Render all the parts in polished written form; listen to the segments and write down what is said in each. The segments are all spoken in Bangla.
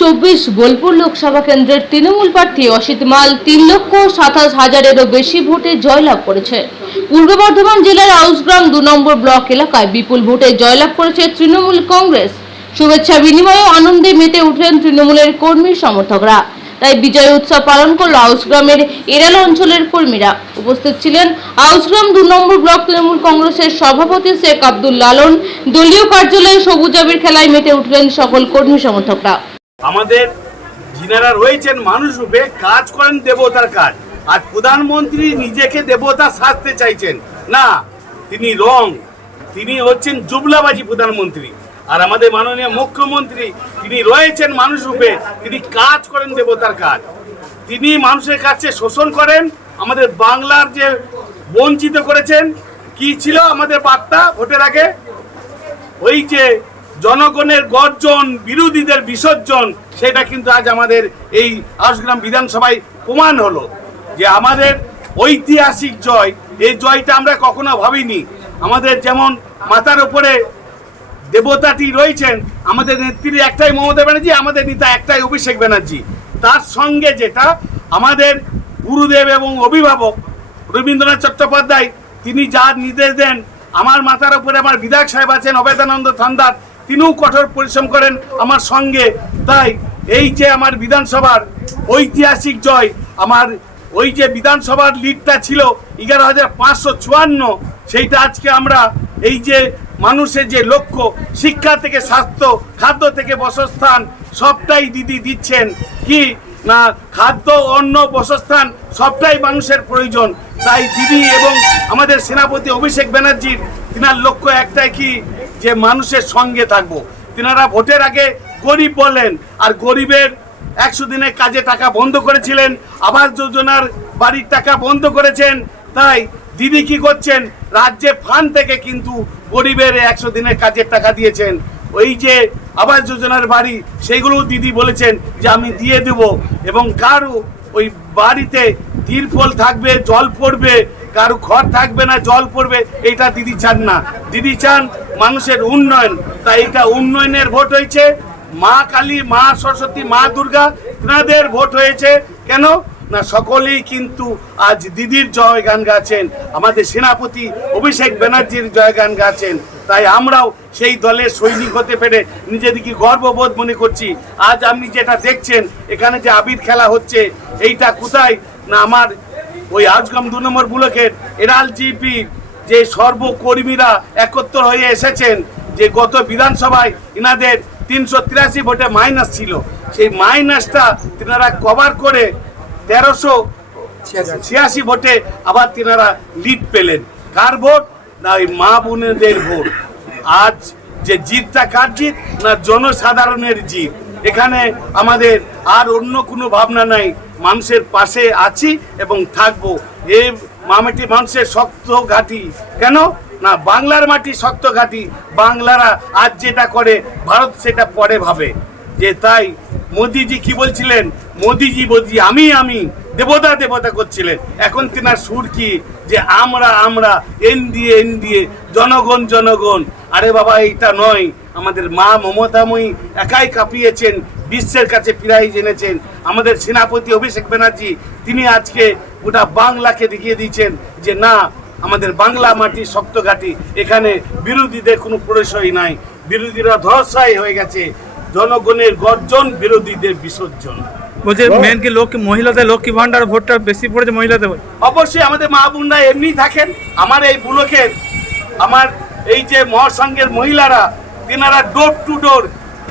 2024 বোলপুর লোকসভা কেন্দ্রের তৃণমূল প্রার্থী অসিত মাল 3,27,000-এরও বেশি ভোটে জয়লাভ করেছে। পূর্ব বর্ধমান জেলার আউসগ্রাম 2 নম্বর ব্লক এলাকায় বিপুল ভোটে জয়লাভ করেছে তৃণমূল কংগ্রেস। শুভেচ্ছা বিনিময়ে আনন্দে মেতে উঠলেন তৃণমূলের কর্মী সমর্থকরা। তাই বিজয় উৎসব পালন করল আউসগ্রামের এরাল অঞ্চলের কর্মীরা। উপস্থিত ছিলেন আউসগ্রাম 2 নম্বর ব্লক তৃণমূল কংগ্রেসের সভাপতি শেখ আব্দুল লালন। দলীয় কার্যালয়ে সবুজ আবির খেলায় মেতে উঠলেন সকল কর্মী সমর্থকরা। আমাদের যিনারা রয়েছেন মানুষ রূপে কাজ করেন দেবতার কাজ। আজ প্রধানমন্ত্রী নিজেকে দেবতা সাজতে চাইছেন না, তিনি হচ্ছেন জুবলাবাজি প্রধানমন্ত্রী। আর আমাদের মাননীয় মুখ্যমন্ত্রী তিনি রয়েছেন মানুষ রূপে, তিনি কাজ করেন দেবতার কাজ। তিনি মানুষের কাছে শোষণ করেন। আমাদের বাংলার যে বঞ্চিত করেছেন, কি ছিল আমাদের বার্তা ভোটের আগে? ওই যে জনগণের গর্জন, বিরোধীদের বিসর্জন, সেটা কিন্তু আজ আমাদের এই আউসগ্রাম বিধানসভায় প্রমাণ হলো যে আমাদের ঐতিহাসিক জয়। এই জয়টা আমরা কখনো ভাবিনি। আমাদের যেমন মাথার উপরে দেবতাটি রয়েছেন, আমাদের নেত্রী একটাই মমতা ব্যানার্জি, আমাদের নেতা একটাই অভিষেক ব্যানার্জি। তার সঙ্গে যেটা আমাদের গুরুদেব এবং অভিভাবক রবীন্দ্রনাথ চট্টোপাধ্যায়, তিনি যার নির্দেশ দেন, আমার মাথার উপরে আমার বিধায়ক সাহেব আছেন অভেদানন্দ থান্দার, তিনিও কঠোর পরিশ্রম করেন আমার সঙ্গে। তাই এই যে আমার বিধানসভার ঐতিহাসিক জয়, আমার ওই যে বিধানসভার লিডটা ছিল 11,554, সেইটা আজকে আমরা এই যে মানুষের যে লক্ষ্য, শিক্ষা থেকে স্বাস্থ্য, খাদ্য থেকে বাসস্থান, সবটাই দিদি দিচ্ছেন। কি না, খাদ্য, অন্ন, বাসস্থান সবটাই মানুষের প্রয়োজন। তাই দিদি এবং আমাদের সেনাপতি অভিষেক ব্যানার্জির তিনার লক্ষ্য একটাই, কি যে মানুষের সঙ্গে থাকবো। তিনারা ভোটের আগে গরিব বলেন, আর গরিবের 100 দিনের কাজে টাকা বন্ধ করেছিলেন, আবাস যোজনার বাড়ির টাকা বন্ধ করেছেন। তাই দিদি কি করছেন, রাজ্যে ফান্ড থেকে কিন্তু গরিবের 100 দিনের কাজের টাকা দিয়েছেন। ওই যে আবাস যোজনার বাড়ি, সেইগুলো দিদি বলেছেন যে আমি দিয়ে দেব, এবং কারো ওই বাড়িতে তিরপল থাকবে, জল পড়বে, কারো ঘর থাকবে না, জল পড়বে, এইটা দিদি চান না। দিদি চান মানুষের উন্নয়ন। তাই এটা উন্নয়নের ভোট হয়েছে। মা কালী, মা সরস্বতী, মা দুর্গা, তেনাদের ভোট হয়েছে। কেন না, সকলেই কিন্তু আজ দিদির জয় গান গাচ্ছেন, আমাদের সেনাপতি অভিষেক ব্যানার্জির জয় গান গাচ্ছেন। তাই আমরাও সেই দলের সৈনিক হতে পেরে নিজেদেরকে গর্ববোধ মনে করছি। আজ আপনি যেটা দেখছেন এখানে যে আবির খেলা হচ্ছে, এইটা কোথায় না, আমার ওই আউসগ্রাম 2 নম্বর ব্লকের এরাল জিপি যে সর্বকর্মীরা একত্র হয়ে এসেছেন। যে গত বিধানসভায় ইনাদের 383 ভোটে মাইনাস ছিল, সেই মাইনাসটা তিনারা কভার করে 1386 ভোটে আবার তিনারা লিড পেলেন। কার ভোট? না, ওই মা বোনেদের ভোট। আজ যে জিতটা কার জিত? না, জনসাধারণের জিত। এখানে আমাদের আর অন্য কোনো ভাবনা নাই, মানুষের পাশে আছি এবং থাকবো। এই মাটি মানুষের শক্ত ঘাঁটি। কেন না, বাংলার মাটি শক্ত ঘাঁটি। বাংলারা আজ যেটা করে, ভারত সেটা পরে ভাবে। যে তাই মোদিজি কি বলছিলেন, মোদিজি আমি দেবতা দেবতা করছিলেন। এখন তিনার সুর কি, যে আমরা এনডিএ জনগণ। আরে বাবা, এইটা নয়। আমাদের মা মমতাময়ী একাই কাঁপিয়েছেন, বিশ্বের কাছে প্রাইজ এনেছেন। আমাদের সেনাপতি অভিষেক ব্যানার্জি, তিনি আজকে গোটা বাংলাকে দেখিয়ে দিয়েছেন যে না, আমাদের বাংলা মাটি শক্ত ঘাঁটি। এখানে বিরোধীদের কোনো প্রশ্রয় নাই, বিরোধীরা ধর্ষায় হয়ে গেছে। জনগণের গর্জন, বিরোধীদের বিসর্জন। বলছে মেন কি মহিলাদের লক্ষ্মী ভান্ডার ভোটটা বেশি পড়েছে মহিলাদের। অবশ্যই আমাদের মা বোনরা এমনি থাকেন। আমার এই ব্লকের, আমার এই যে মহাসংঘের মহিলারা, তেনারা ডোর টু ডোর,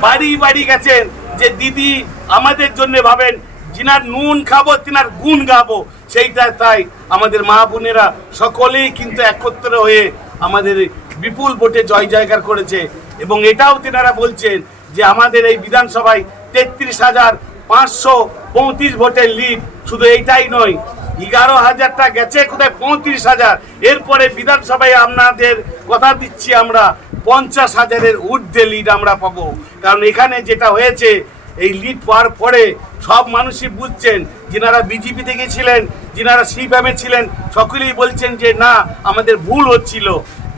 বাড়ি বাড়ি গেছেন যে দিদি আমাদের জন্য ভাবেন, যিনার নুন খাবো তিনার গুণ গাবো, সেইটা। তাই আমাদের মা বোনেরা সকলেই কিন্তু একত্র হয়ে আমাদের বিপুল ভোটে জয় জয়কার করেছে। এবং এটাও তেনারা বলছেন যে আমাদের এই বিধানসভায় 33,535 ভোটের লিড। শুধু এইটাই নয়, 11,000টা গেছে, কোথায় 35,000। এরপরে বিধানসভায় আপনাদের কথা দিচ্ছি, আমরা 50,000-এর ঊর্ধ্বে লিড আমরা পাবো। কারণ এখানে যেটা হয়েছে, এই লিড পাওয়ার পরে সব মানুষই বুঝছেন, যিনারা বিজেপি থেকে ছিলেন, যিনারা সিপিএমে ছিলেন, সকলেই বলছেন যে না, আমাদের ভুল হচ্ছিল।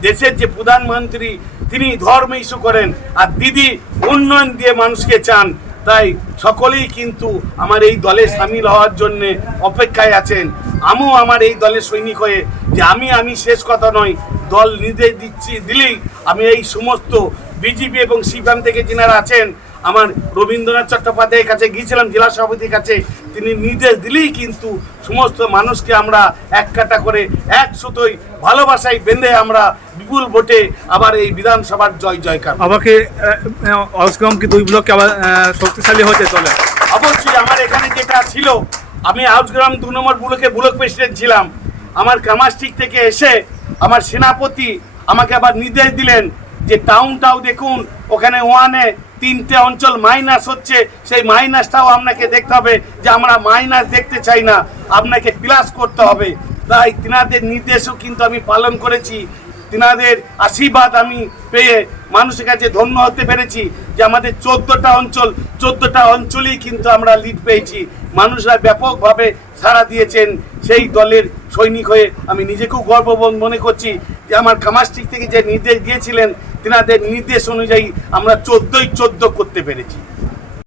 দেশের যে প্রধানমন্ত্রী, তিনি ধর্ম ইস্যু করেন, আর দিদি উন্নয়ন দিয়ে মানুষকে চান। তাই সকলেই কিন্তু আমার এই দলে সামিল হওয়ার জন্যে অপেক্ষায় আছেন। আমিও আমার এই দলের সৈনিক হয়ে যে আমি শেষ কথা নয়, দল নির্দেশ দিলেই আমি এই সমস্ত বিজেপি এবং সিপিএম থেকে যিনারা আছেন, আমার রবীন্দ্রনাথ চট্টোপাধ্যায়ের কাছে গিয়েছিলাম, জেলা সভাপতির কাছে, তিনি নির্দেশ দিলেই কিন্তু সমস্ত মানুষকে আমরা এক কাটা করে এক সুতোয় ভালোবাসায় বেঁধে আমরা বিপুল ভোটে আবার এই বিধানসভার জয়কার। আবার কি আউসগ্রাম কি 2 ব্লকে আবার শক্তিশালী হতে চলে? অবশ্যই আমার এখানে যেটা ছিল, আমি আউসগ্রাম 2 নম্বর ব্লক প্রেসিডেন্ট ছিলাম। আমার কামাস্টিক থেকে এসে আমার সেনাপতি আমাকে আবার নির্দেশ দিলেন যে টাউনটাও দেখুন, ওখানে 1-এ 3টে অঞ্চল মাইনাস হচ্ছে, সেই মাইনাসটাও আপনাকে দেখতে হবে, যে আমরা মাইনাস দেখতে চাই না, আপনাকে প্লাস করতে হবে। তাই তিনাদের নির্দেশও কিন্তু আমি পালন করেছি। তিনাদের আশীর্বাদ আমি পেয়ে মানুষের কাছে ধন্য হতে পেরেছি যে আমাদের 14টা অঞ্চলেই কিন্তু আমরা লিড পেয়েছি। মানুষরা ব্যাপকভাবে সাড়া দিয়েছেন। সেই দলের সৈনিক হয়ে আমি নিজেকেও গর্ববোধ মনে করছি যে আমার কামাস্টিক থেকে যে নির্দেশ দিয়েছিলেন, তিনাদের নির্দেশ অনুযায়ী আমরা 14 করতে পেরেছি।